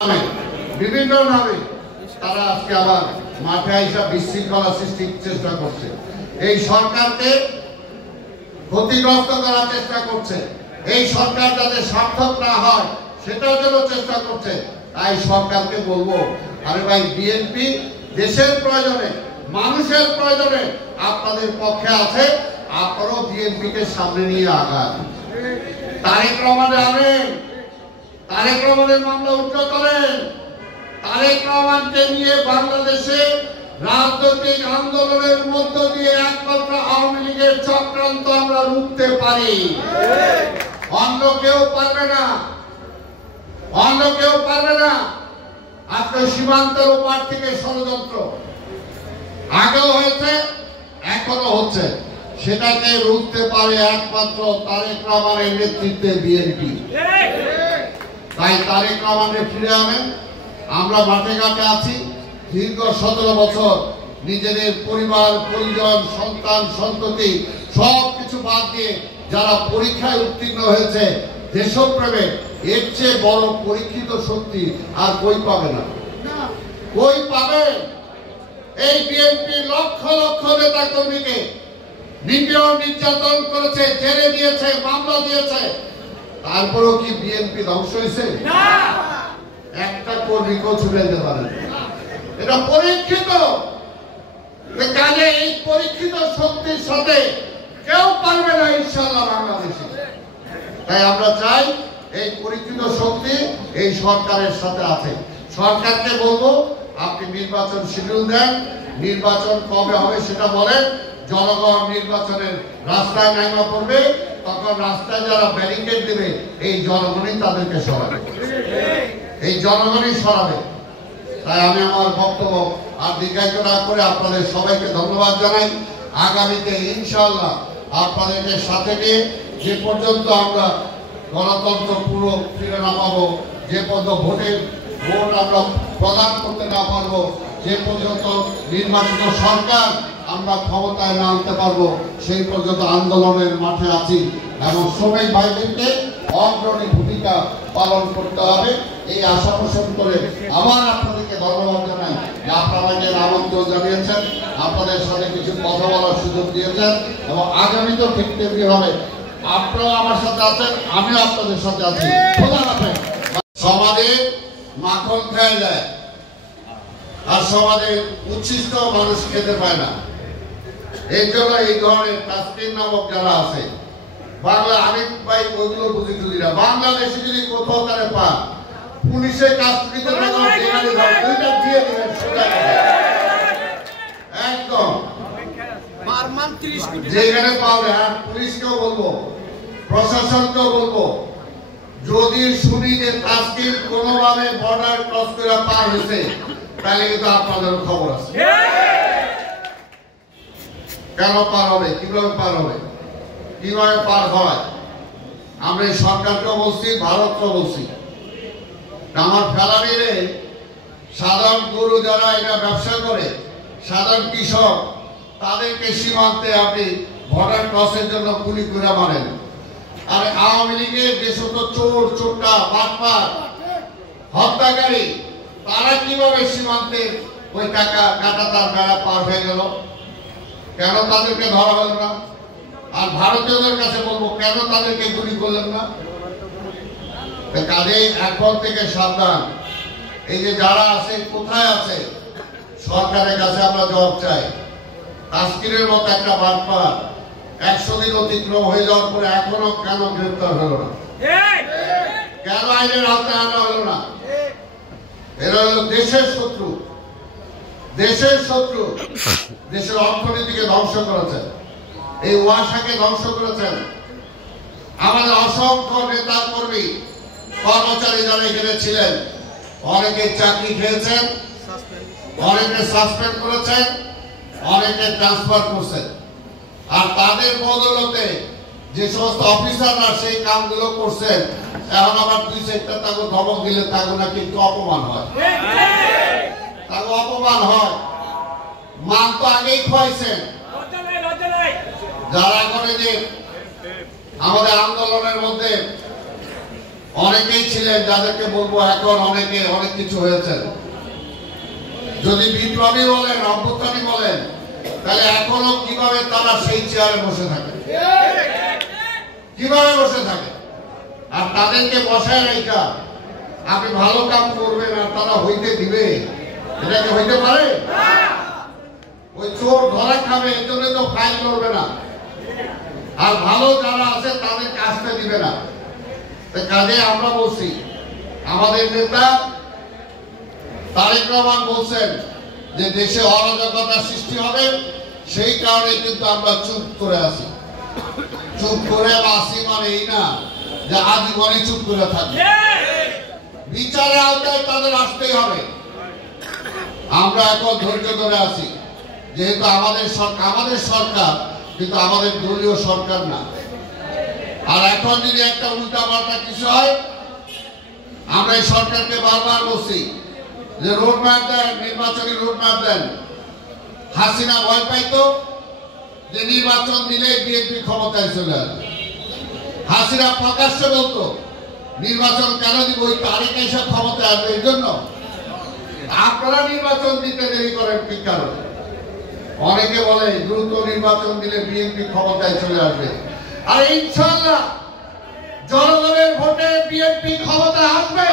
বিভিন্ন নামে তারা আজকে আবার মাঠে আইসা বিশৃঙ্খলা সৃষ্টির চেষ্টা করছে। এই সরকারকে ক্ষতিগ্রস্ত করার চেষ্টা করছে। এই সরকার যাতে সার্থক না হয় সেটার জন্য চেষ্টা করছে। তাই সরকারকে বলবো, আরে ভাই, বিএনপি দেশের প্রয়োজনে, মানুষের প্রয়োজনে আপনাদের পক্ষে আছে, আপনারাও বিএনপিকে সামনে নিয়ে আগান। তারেক রহমানের আনেন, তারেক রহমানের মামলা উচ্চ করেন। তারেক রহমানকে নিয়ে বাংলাদেশে রাজনৈতিক আন্দোলনের মধ্য দিয়ে একমাত্র আওয়ামী লীগের চক্রান্ত আমরা রুখতে পারি। অন্য কেউ পারবে না, অন্য কেউ পারবে না। আজকে সীমান্তের ওপার থেকে ষড়যন্ত্র আগেও হয়েছে, এখনো হচ্ছে, সেটাকে রুখতে পারে একমাত্র তারেক রহমানের নেতৃত্বে বিএনপি। তাই তারেক রহমানকে ফিরে আনেন। আমরা মাঠে ঘাটে আছি দীর্ঘ 17 বছর, নিজেদের পরিবার, পরিজন, সন্তান, সন্ততি সবকিছু বাদ দিয়ে যারা পরীক্ষায় উত্তীর্ণ হয়েছে দেশপ্রেমে, এর চেয়ে বড় পরীক্ষিত শক্তি আর কই পাবে না, কই পাবে? এই বিএনপি লক্ষ লক্ষ নেতা কর্মীকে নিপীড়ন নির্যাতন করেছে, জেলে দিয়েছে, মামলা দিয়েছে। তারপরেও কি বিএনপি ধ্বংস হয়েছে? একটা কর্মীকেও ছুটে যেতে পারে। এটা পরীক্ষিত। কাজে এই পরীক্ষিত শক্তির সাথে কেউ পারবে না ইনশাআল্লাহ বাংলাদেশে। তাই আমরা চাই এই পরীক্ষিত শক্তি এই সরকারের সাথে আছে। সরকারকে বলবো, আপনি নির্বাচন শিডিউল দেন, নির্বাচন কবে হবে সেটা বলেন। জনগণ নির্বাচনের রাস্তায় নামা পড়বে, তখন রাস্তায় যারা ব্যারিকেড দেবে এই জনগণই তাদেরকে সরাবে, এই জনগণই সরাবে। তাই আমি আমার বক্তব্য আর দীর্ঘায়িত না করে আপনাদের সবাইকে ধন্যবাদ জানাই। আগামীতে ইনশাআল্লাহ আপনাদেরকে সাথে নিয়ে যে পর্যন্ত আমরা গণতন্ত্র পুরো ফিরে না পাবো, যে পর্যন্ত ভোট আমরা প্রদান করতে না পারবো, যে পর্যন্ত নির্বাচিত সরকার আমরা ক্ষমতায় না আনতে পারবো, সেই পর্যন্ত আন্দোলনের মাঠে আছি। এবং শ্রমিক ভাইদেরকে অগ্রণী ভূমিকা পালন করতে হবে, এই আশা পোষণ করে আবার আপনাদেরকে ধন্যবাদ জানাই যে আপনারা আমাকে আমন্ত্রণ জানিয়েছেন, আপনাদের সাথে কিছু কথা বলার সুযোগ দিয়েছেন। এবং আগামীতেও ঠিক তেমনি হবে, আপনারাও আমার সাথে আছেন, আমিও আপনাদের সাথে আছি। সমাজে মাখন খেয়ে যায় আর সমাজে উচ্ছিষ্ট মানুষ খেতে পায় না। এই জন্য এই ধরনের তাসকিন নামক যারা আছে, বাংলা আরিফ ভাই ওইগুলো বুঝি টুঝি না, বাংলাদেশে যদি কোথাও তারা পান, পুলিশের কাস্টডিতে দুইটা দিয়ে দিবেন একদম যেখানে পাবে। আর পুলিশকেও বলবো, প্রশাসনকেও বলবো, যদি শুনি যে তাসকিন কোনোভাবে বর্ডার ক্রস করে পার হয়েছে, তাহলে কিন্তু আপনাদের খবর আছে। কেন পার হবে, কিভাবে পার হবে, কিভাবে পার হয়, আমরা এই সরকারকেও বলছি, ভারতকেও বলছি। আমার ফেলানিরে সাধারণ গরু যারা এটা ব্যবসা করে, সাধারণ কৃষক, তাদেরকে সীমান্তে আপনি বর্ডার ক্রসের জন্য গুলি করে মারেন। আর আওয়ামী লীগের যে সমস্ত চোর, চোরটা, বাটপার, হত্যাকারী, তারা কিভাবে সীমান্তে ওই টাকা কাটাতার বেড়া পার হয়ে গেল? কেন তাদেরকে ধরা হলো না? আর ভারতীয়দের কাছে বলবো, কেন তাদেরকে গুলি করলেন না? কাজে এখন থেকে সাবধান। এই যে যারা আছে, কোথায় আছে, সরকারের কাছে আমরা জবাব চাই। তাসকিনের মতো একটা বাটপার 100 দিন অতিক্রম হয়ে যাওয়ার পরে এখনো কেন গ্রেফতার হলো না? কেন আইনের আওতায় আনা হলো না? এরা হলো দেশের শত্রু, দেশের শত্রু। দেশের অর্থনীতিকে ধ্বংস করেছেন, এই ওয়াসাকে ধ্বংস করেছেন। আমাদের অসংখ্য নেতা কর্মী, কর্মচারী যারা এখানে ছিলেন, অনেকে চাকরি খেয়েছেন, অনেকে সাসপেন্ড করেছেন, অনেকে ট্রান্সফার করছেন। আর তাদের বদলতে যে সমস্ত অফিসাররা সেই কামগুলো করছেন, এখন আবার দুই চারটা তাকে ধমক দিলে তাকে না কিন্তু অপমান হয়, তাকে অপমান হয়। মান তো আগেই খোয়াইছেন। যারা করে যে আমাদের আন্দোলনের মধ্যে অনেকেই ছিলেন যাদেরকে বলবো এখন অনেকে অনেক কিছু হয়েছে। যদি বিপ্লবী বলেন, অভ্যুত্থানী বলেন, তাহলে এখনো কিভাবে তারা সেই চেয়ারে বসে থাকে, কিভাবে বসে থাকে? আর তাদেরকে বসায় রেখা আপনি ভালো কাম করবেন আর তারা হইতে দিবে, এটা কি হইতে পারে? ওই চোর ধরা খাবে, এর জন্য তো ফাইল করবে না, আর ভালো যারা আছে তাদেরকে আসতে দিবে না। কাজে আমরা বলছি, আমাদের নেতা তারেক রহমান বলছেন যে দেশে অরাজকতা সৃষ্টি হবে, সেই কারণে কিন্তু আমরা চুপ করে আছি। চুপ করে আসি মানে এই না যে আজীবনই চুপ করে থাকবে, বিচারের আওতায় তাদের আসতেই হবে। আমরা এখন ধৈর্য ধরে আছি, যেহেতু আমাদের সরকার কিন্তু আমাদের দলীয় সরকার না। আর এখন যদি একটা উল্টা পাল্টা কিছু হয়, আমরা এই সরকারকে বারবার বলছি যে রোডম্যাপ দেন, নির্বাচনী রোডম্যাপ দেন। হাসিনা ভয় পাইতো যে নির্বাচন দিলে বিএনপি ক্ষমতায় চলে আসবে। হাসিনা প্রকাশ্যে বলতো নির্বাচন কেন দিব, ওই তারিখ এসে ক্ষমতায় আসবে। এই জন্য আপনারা নির্বাচন দিতে দেরি করেন কি কারণে? অনেকে বলে দ্রুত নির্বাচন দিলে বিএনপি ক্ষমতায় চলে আসবে। আর ইনশাআল্লাহ জনগণের ভোটে বিএনপি ক্ষমতায় আসবে।